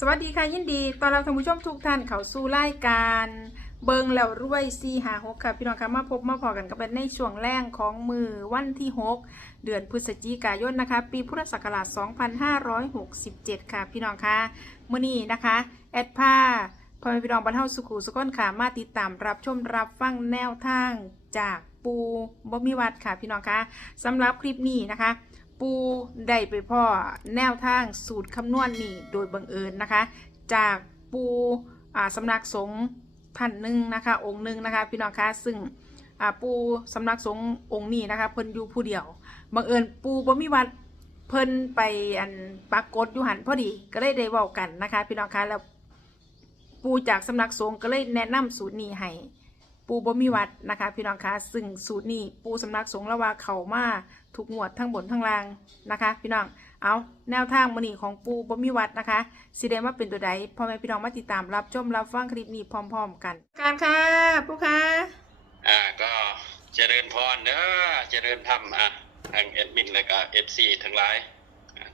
สวัสดีค่ะยินดีตอนรับท่านผู้ชมทุกท่านเข้าสู่รายการเบิงแล้วรวยซีหาหกค่ะ พี่น้องคะมาพบมาพอกันกับเป็นในช่วงแรกของมือวันที่ 6 เดือนพฤศจิกายนนะคะ ปีพุทธศักราช 2567 ค่ะ พี่น้องคะมื่อนี้นะคะ แอดผ้าพ่อแม่พี่น้องบรรเทาสุขุสุขนค่ะมาติดตามรับชมรับฟังแนวทางจากปูบ่มีวัดค่ะ พี่น้องคะสำหรับคลิปนี้นะคะ ปูได้ไปพ่อแนวทางสูตรคำนวณนี่โดยบังเอิญนะคะ จากปูสำนักสงฆ์ท่านหนึ่งนะคะ องค์หนึ่งนะคะพี่น้องคะซึ่งปูสำนักสงฆ์องค์นี้นะคะเพิ่นอยู่ผู้เดียวบังเอิญปูบ่มีวัดเพิ่นไปอันปรากฏอยู่หันพอดีก็เลยได้เว้ากันนะคะ พี่น้องคะแล้วปูจากสำนักสงฆ์ก็เลยแนะนำสูตรนี้ให้ ปูบ่มีวัดนะคะ พี่น้องคะซึ่งสูตรนี้ปูสำนักสงฆ์ละว่าเขามาทุกงวดทั้งบนทั้งล่างนะคะ พี่น้องเอาแนวทางมณีของปูบ่มีวัดนะคะสีแดงว่าเป็นตัวใดพ่อแม่พี่น้องมาติดตามรับชมรับฟังคลิปนี้พร้อม ๆ กัน การค่ะปูค่ะอ่าก็เจริญพรเด้อเจริญธรรมอะทางแอดมินและก็เอฟซีทั้งหลาย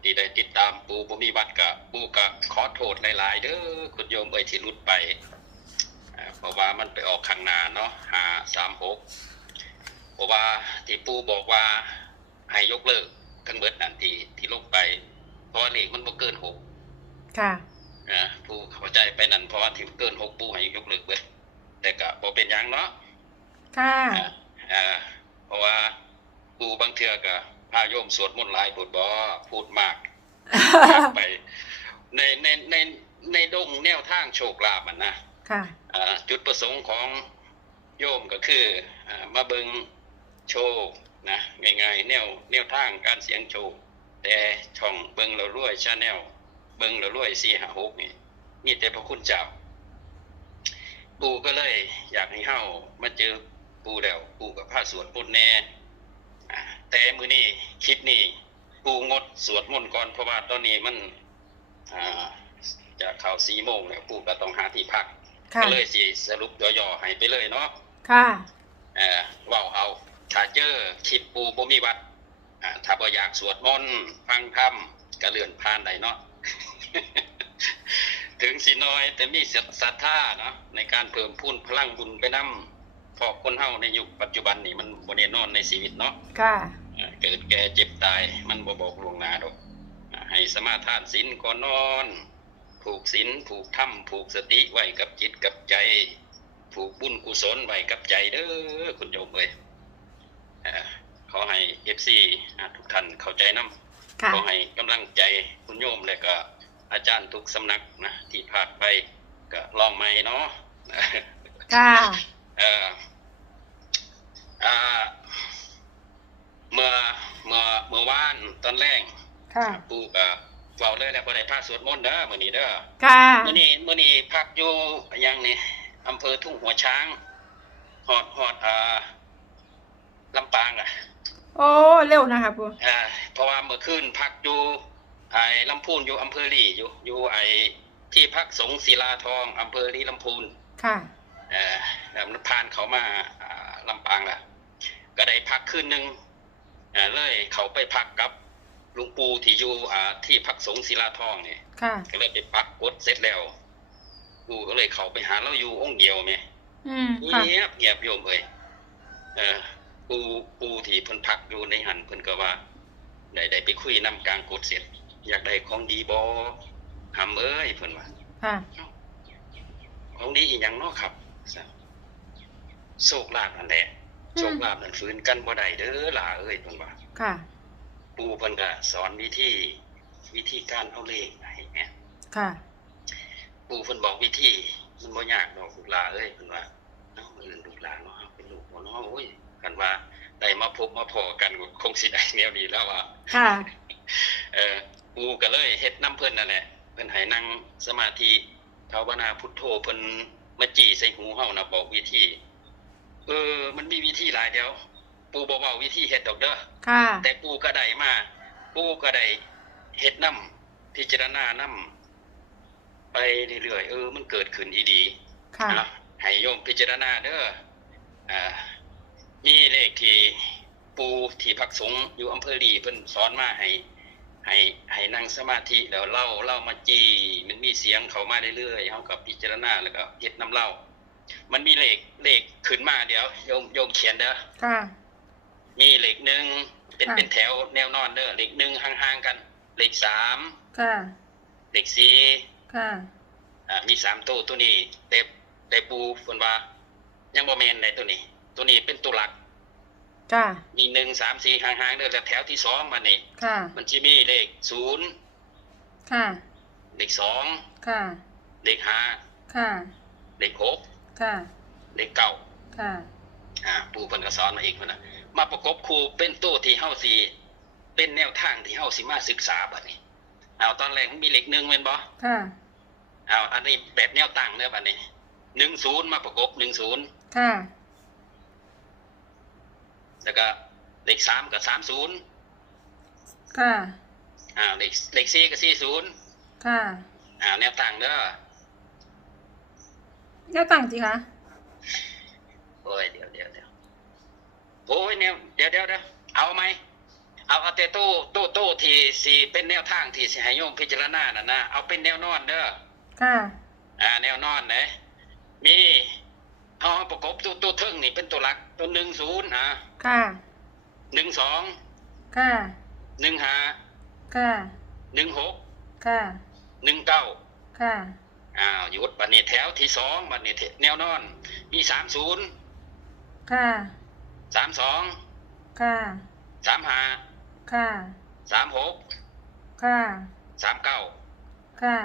ที่ได้ติดตามปูบ่มีวัดกับปูก็ขอโทษหลายๆเด้อคุณโยมเอ้ยที่หลุดไป เพราะว่ามันไปออกข้างหน้าเนาะหาสามหกเพราะว่าที่ปูบอกว่าให้ยกเลิกทั้งเบิดนั่นที่ที่ลงไป เพราะว่าเลขมันบ่เกินหกค่ะอ่าปูเข้าใจไปนั่นเพราะว่าที่เกินหกปูให้ยกเลิกเบิดแต่ก็บ่เป็นหยังเนาะค่ะอ่าอ่าเพราะว่าครูบางเทือก็พาโยมสวดมนต์หลายบทบอพูดมากไปในในในในดงแนวทางโชคลาภมันนะ ค่ะจุดประสงค์ของโยมก็คืออมาเบิงโชคนะง่ายๆแนวแนวทางการเสียงโชคแต่ช่องเบิงเรารวยชาแนลเบิงเรารวยสี่หาหกนี่มีแต่พระคุณเจ้า ปูก็เลยอยากให้เฮามาเจอปูแล้วปูกับผ้าสวดมนต์แน่แต่มือนี้คลิปนี้ปูงดสวดมนต์ก่อนเพราะว่าตอนนี้มันอ่าจะเข้าสีโมงแล้วปูก็ต้องหาที่พัก ก็เลยสิสรุปย่อๆให้ไปเลยเนาะค่ะเอ่อเว้าเอาถ้าเจอคลิปปูบ่มีวัดอ่าถ้าบ่อยากสวดมนต์ฟังธรรมก็เลื่อนผ่านได้เนาะถึงสิน้อย แต่มีศรัทธาเนาะในการเพิ่มพูนพลังบุญไปนำพอคนเฮาในยุคปัจจุบันนี่มันบ่แน่นอนในชีวิตเนาะค่ะอ่าเกิดแก่เจ็บตายมันบ่บอกล่วงหน้าดอกอ่าให้สมาทานศีลก่อนนอน ผูกศีลผูกธรรมผูกสติไว้กับจิตกับใจ ผูกบุญกุศลไว้กับใจเด้อคุณโยมเอ้ยเอ่อขอให้ FC อ่าทุกท่านเข้าใจนำค่ะขอให้กำลังใจคุณโยมและก็อาจารย์ทุกสำนักนะที่พลาดไปก็ลองใหม่เนาะค่ะเอ่ออ่าเมื่อเมื่อเมื่อวานตอนแรกค่ะปู่ก็ เว้าเลยแล้วบ่ได้พาสวดมนต์เด้อมื้อนี้เด้อค่ะ มื้อนี้มื้อนี้พักอยู่หยังนี่อำเภอทุ่งหัวช้างฮอดฮอดอ่าลำปางอะโอ้เร็วนะคะปูอ่าเพราะว่าเมื่อคืนพักอยู่ไอ้ลำพูนอยู่อำเภอลี่อยู่อยู่ไอ้ที่พักสงฆ์ศิลาทองอำเภอลี่ลำพูน ค่ะ เอ่อแล้วมันผ่านเขามาอ่าลำปางละก็ได้พักคืนหนึ่งอ่าเลยเขาไปพักกับ หลุงปู่ที่อยู่อ่าที่พักสงฆ์ศิลาทองเนี่ยค่ะ ก็เลยไปปักกดเสร็จแล้วปู่ก็เลยเขาไปหาเราอยู่องค์เดียวไหมอืมเงีค่ะยบเงียบโยมเอ้ยเออปู่ปู่ที่เพิ่นพักอยู่ในหันเพิ่นก็ว่าได้ได้ไปคุยนำกลางกดเสร็จ อยากได้ของดีบ่หำเอ้ยเพิ่นว่า ค่ะ ของดีอีหยังเนาะครับโชคลาภนั่นแหละอืม โชคลาภนั่นฝืนกันบ่ได้เด้อหล่าเอ้ยเพิ่นว่า ค่ะ ปู่เพิ่นก็สอนวิธีวิธีการเอาเลขให้แหมค่ะ ปู่เพิ่นบอกวิธีมันบ่ยากดอกลูกหลาเอ้ยเพิ่นว่าเอ้ามื้ออื่นลูกหลานเนาะเป็นลูกบ่เนาะโอ้ยกันว่าได้มาพบมาพอกันก็คงสิได้แนวนี้แล้วว่าค่ะ เออปู่ก็เลยเฮ็ดนํเพิ่นนั่นแหละเพิ่นให้นั่งสมาธิภาวนาพุทโธเพิ่นมาจี้ใส่หูเฮานะบอกวิธี เออ มันมีวิธีหลายเดียว ปู่บ่เว้าวิธีเฮ็ดดอกเด้อค่ะ แต่ปู่ก็ได้มาปู่ก็ได้เฮ็ดนํพิจารณานํไปเรื่อยๆเออ มันเกิดขึ้นอีดีค่ะนะให้โยมพิจารณาเด้ออ่ามีเลขที่ปูที่พักสงฆ์อยู่อำเภอลีเพิ่นสอนมาให้ให้ให้นั่งสมาธิแล้วเล่าเล่ามาจีมันมีเสียงเข้ามาเรื่อยๆเฮากับพิจารณาแล้วก็เฮ็ดน้ำเล่า มันมีเลขเลขขึ้นมาเดี๋ยวโยมโยมเขียนเด้อค่ะ มีเลขหนึ่งเป็นค่ะ เป็นแถวแนวนอนเด้อเลขหนึ่งห่างๆกันเลขสามค่ะเลขสี่ค่ะ อ่ามีสามตัวตัวนี้แต่แต่ปูเพิ่นว่า ยังบ่แม่นไหนตัวนี้ ตัวนี้เป็นตัวหลักค่ะมีหนึ่งสามสี่ห่างๆเด้อแล้วแถวที่สองมานี่ค่ะ มันจะมีเลขศูนย์ค่ะ เลขสองค่ะ เลขห้าค่ะ เลขหกค่ะ เลขเก้าค่ะ อ่าปูเพิ่นก็สอนมาอีกพุ่นน่ะ มาประกบคู่เป็นตัวที่เฮาสิเป็นแนวทางที่เฮาสิมาศึกษาบัดนี้ เอาตอนแรกมันมีเลขหนึ่งแม่นบ่ค่ะเอาอันนี้แบบแนวตั้งเด้อบัดนี้หนึ่งศูนย์มาประกบหนึ่งศูนย์ค่ะแล้วก็เลขสามกับสามศูนย์ค่ะ อ่าเลขเลขสี่กับสี่ศูนย์ค่ะ อ่าแนวตั้งเด้อแล้วตั้งสิคะโอ้ยเดี๋ยวเดี๋ยวเดี๋ยว โอ้ยแนวเดี๋ยวเดี๋ยวเดี๋ยวเอาไหมเอาเอาแต่ตู้ตู้ตู้ที่สี่เป็นแนวทางที่สิให้โยมพิจารณาน่ะนะเอาเป็นแนวนอนเด้อค่ะ อ่า แนวนอนนะมีเอาประกบตัวตัวเทิงนี่เป็นตัวหลักตัวหนึ่งศูนย์อ่าค่ะหนึ่งสองค่ะหนึ่งห้าค่ะหนึ่งหกค่ะหนึ่งเก้าค่ะอ้าวหยุดบัดนี้แถวที่สองบัดนี้แนวนอน มีสามศูนย์ค่ะ สามสองค่ะสามห้าค่ะสามหกค่ะสามเก้าค่ะ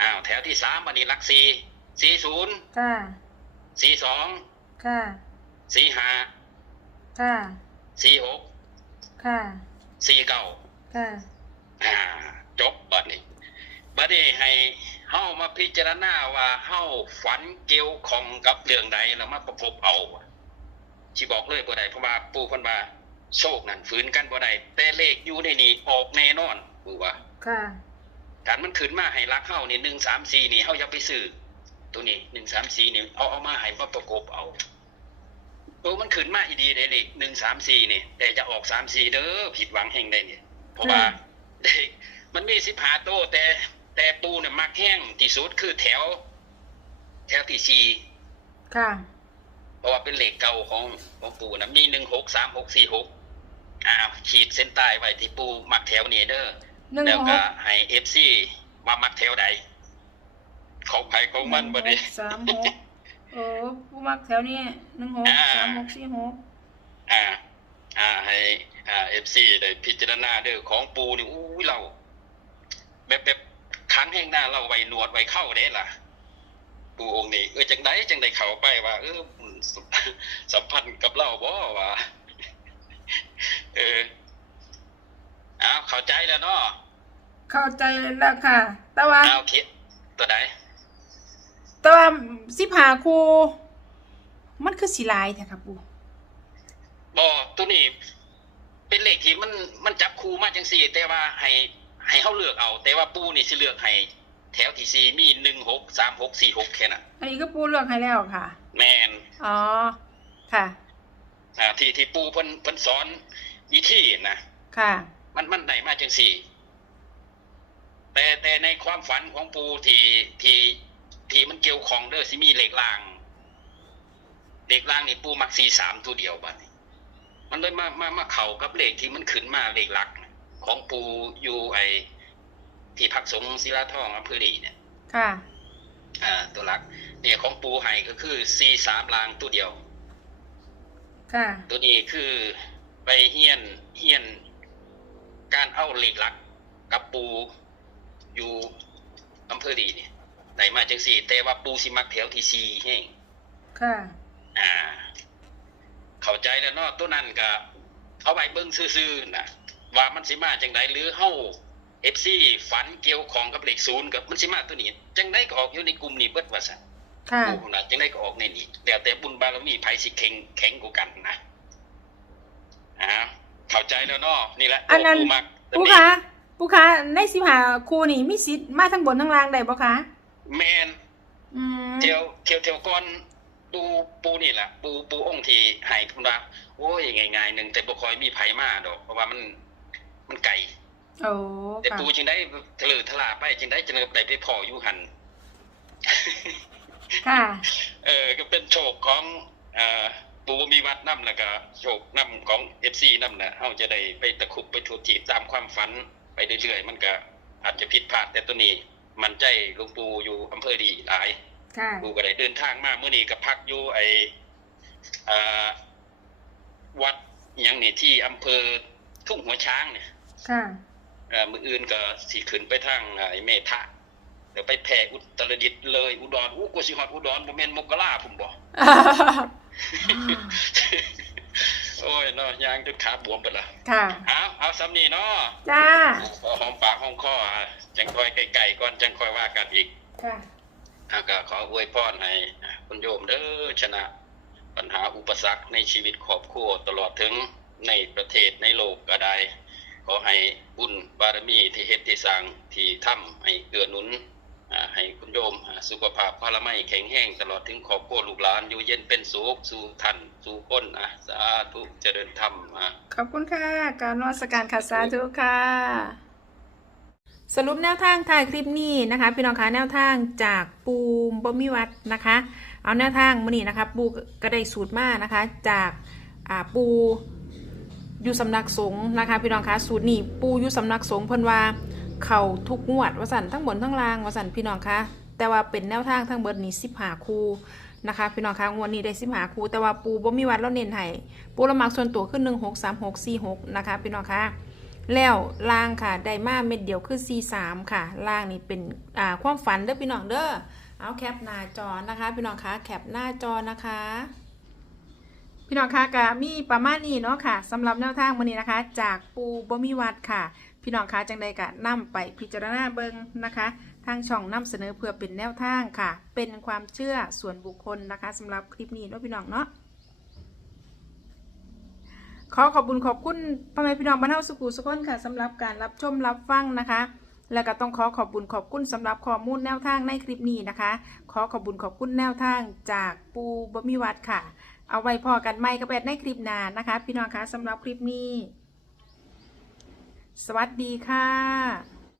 อ้าวแถวที่สามบัดนี้หลักสี่สี่ศูนย์ค่ะสี่สองค่ะสี่ห้าค่ะสี่หกค่ะสี่เก้าค่ะอ่าจบบัดนี้บัดนี้ให้เฮามาพิจารณาว่าเฮาฝันเกี่ยวข้องกับเรื่องใดแล้วมาประพบเอา สิบอกเลยบ่ได้เพราะว่าปู่เพิ่นว่าโชคนั่นฝืนกันบ่ได้แต่เลขอยู่ในนี้ออกแน่นอนปู่ว่าค่ะการมันขึ้นมาให้รักเฮานี่1 3 4นี่เฮาอย่าไปซื้อตัวนี้1 3 4นี่เอาเอามาให้มาประกบเอาโอ้มันขึ้นมาอีดีเด้เลข1 3 4นี่แต่จะออก3 4เด้อผิดหวังแห่งใดนี่เพราะว่าเลขมันมี15โตวแต่แต่ปูเนี่ยมักแห้งที่สุดคือแถว แถวที่สี่ค่ะเพ ราะว่าเป็นเลขเก่าของของปูนะมีหนึ่งหกสามหกสี่หกอ่าขีดเส้นใต้ไว้ที่ปูมักแถวนี้เด้อหนึ่งแล้วหก็กให้เอฟซีมามักแถวใดของไผของมันบ่หได้งหกสามหกโอ้ผู้มักแถวนี้หนึ่งหกอ่า สามหกสี่หกอ่า อ่า ให้ อ่าเอฟซีได้พิจารณาเด้อของปูนี่อู้ยเรา แบบแบบครั้งแห่งหน้าเราไว้หนวดไว้เข้าเด้ล่ะ ปูองค์นี้เออจังไดจังไดเข้าไปว่าเออ สัมสัมพันธ์กับเราบ่ว่าเอออ้าวเข้าใจแล้วเนาะเข้าใจแล้วค่ะ แต่ว่าอ้าวคิดตัวใดแต่ว่าสิบหาครูมันคือสีลายแท้ครับปูบ่ตัวนี้ เป็นเลขที่มันมันจับคู่มาจังซี่ แต่ว่าให้ให้เฮาเลือกเอา แต่ว่าปูนี่สิเลือกให้แถวที่สี่มีหนึ่งหกสามหกสี่หกแค่นั้นอันนี้ก็ปูเลือกให้แล้วค่ะ แมน อ๋อ ค่ะอ่าที่ที่ปูเพิ่นเพิ่นสอนวิธีนะค่ะ มันมันได้มาจังสี่ แต่แต่ในความฝันของปูที่ที่ที่มันเกี่ยวของเด้อสิมีเหล็กลางเหล็กลางนี่ปูมักสี่สามตัวเดียวบัดนี้ มันเลยมามามาเข่ากับเหล็กที่มันขึ้นมาเหล็กหลักน่ะของปูอยู่ไอที่พักสงฆ์ศิลาทองอำเภอดีเนี่ย ค่ะ อ่า ตัวหลัก เนี่ยของปูไห้ก็คือสี่สามลางตัวเดียว ค่ะ ตัวนี้คือไปเฮียนเฮียน การเอาเหล็กหลัก กับปูอยู่อำเภอดีเนี่ยได้มาจังสี่ แต่ว่าปูสิมักแถวที่สี่แห้งค่ะ อ่า เข้าใจแล้วเนาะตัวนั้นก็เอาไว้เบิ่งซื่อๆนะว่ามันสิมาจังไดหรือเฮา FC ฝันเกี่ยวของกับเลขศูนย์กับมันสิมาตัวนี้ จังไดก็ออกอยู่ในกลุ่มนี้เบิดว่าซั่น ค่ะปูน่ะจังไดก็ออกในนี้แล้วแต่บุญบารมีไผสิแข็งแข็งกว่ากันนะอ่าเข้าใจแล้วเนาะนี่แหละอันนั้นปูมักตัวปูนี้คะปูคะในสิบหาครูนี่มีสิทธิ์มาทั้งบนทั้งล่างได้บ่คะแมนอืมเที่ยวเที่ยวเที่ยวก่อนปูปูนี่แหละปูปูองค์ที่ให้พุ่นว่าโอ้ยง่ายๆหนึงแต่บ่ค่อยมีไผมาดอก เพราะว่ามันมันไกลโอ้แต่ค่ะปูจึงได้ทะเลทลาไปจึงได้จึงได้ไปพออยู่หัน ค่ะ เออก็เป็นโชคของเอ่อปูมีวัดนํแล้วก็โชคนํของ FC นํนะเฮาจะได้ไปตะคุบไปถูกจีบตามความฝันไปเรื่อยๆ มันก็อาจจะผิดพลาดแต่ตัวนี้ มันใจหลวงปู่อยู่อำเภอดีหลายค่ะปูก็ได้เดินทางมาเมื่อนี้ก็พักอยู่ไอเอ่อวัดอหยังนี่ที่อำเภอทุ่งหัวช้างเนี่ยค่ะเอ่อมืออื่นก็สิขึ้นไปทางไอ้เมทะ เดี๋ยวไปแผ่อุตรดิตถ์เลยอุดรอู้กูสิฮอดอุดรบ่แม่นมกราพุ่นบ่โอ้ยเนาะยางจนขาบวมไปละค่ะเอาเอาซ้ำนี่เนาะจ้าพอหอมปากหอมคออะจังคอยไก่ๆก่อนจังคอยว่ากันอีก ค่ะอะก็ขออวยพรให้คุณโยมเด้อชนะ ปัญหาอุปสรรคในชีวิตครอบครัวตลอดถึงในประเทศในโลกก็ได้ ขอให้บุญบารมีที่เฮ็ดที่สร้างที่ทำให้เกื้อหนุนอ่า ให้คุณโยมอ่าสุขภาพพลไม้แข็งแรงตลอดถึงครอบครัวลูกหลานอยู่เย็นเป็นสุขสู่ท่านสู่คนอะสาธุเจริญธรรมอะขอบคุณค่ะการนวัสการค่ะสาธุค่ะสรุปแนวทางถ่ายคลิปนี้นะคะ พี่น้องคะแนวทางจากปูบมิวัดนะคะ เอาแนวทางมื่อนี้นะคะ ปูก็ได้สูตรมานะคะ จากอ่าปูอยู่สำนักสงฆ์นะคะ พี่น้องคะสูตรนี้ปูอยู่สำนักสงฆ์เพิ่นว่า เขาทุกงวดวสันทั้งบนทั้งล่างวสันพี่น้องคะแต่ว่าเป็นแนวทางทั้งเบิดนี้สิบหาคูนะคะพี่น้องคะงวดนี้ได้สิบหาคูแต่ว่าปูบ่มีวัดแล้วเน้นให้ปูละมักส่วนตัวขึ้นหนึ่งหกสามหกสี่หกนะคะพี่น้องคะแล้วล่างค่ะได้มาเม็ดเดียวคือ C3 ค่ะ ล่างนี่เป็นอ่าความฝันเด้อพี่น้องเด้อเอาแคปหน้าจอนะคะ พี่น้องคะแคปหน้าจอนะคะ พี่น้องคะก็มีประมาณนี้เนาะค่ะสำหรับแนวทางวันนี้นะคะ จากปูบ่มีวัดค่ะ พี่น้องคะจังใดก็นำไปพิจารณาเบิงนะคะ ทางช่องนำเสนอเพื่อเป็นแนวทางค่ะ เป็นความเชื่อส่วนบุคคลนะคะสำหรับคลิปนี้เนาะพี่น้องเนาะขอขอบคุณขอบคุณพ่อแม่พี่น้องบ้านเฮาสุขุสุขคนค่ะสำหรับการรับชมรับฟังนะคะ แล้วก็ต้องขอขอบคุณขอบคุณสำหรับข้อมูลแนวทางในคลิปนี้นะคะ ขอขอบคุณขอบคุณแนวทางจากปูบมิวัดค่ะ เอาไว้พอกันไม่กับแอดในคลิปหน้านะคะ พี่น้องคะสำหรับคลิปนี้ สวัสดีค่ะ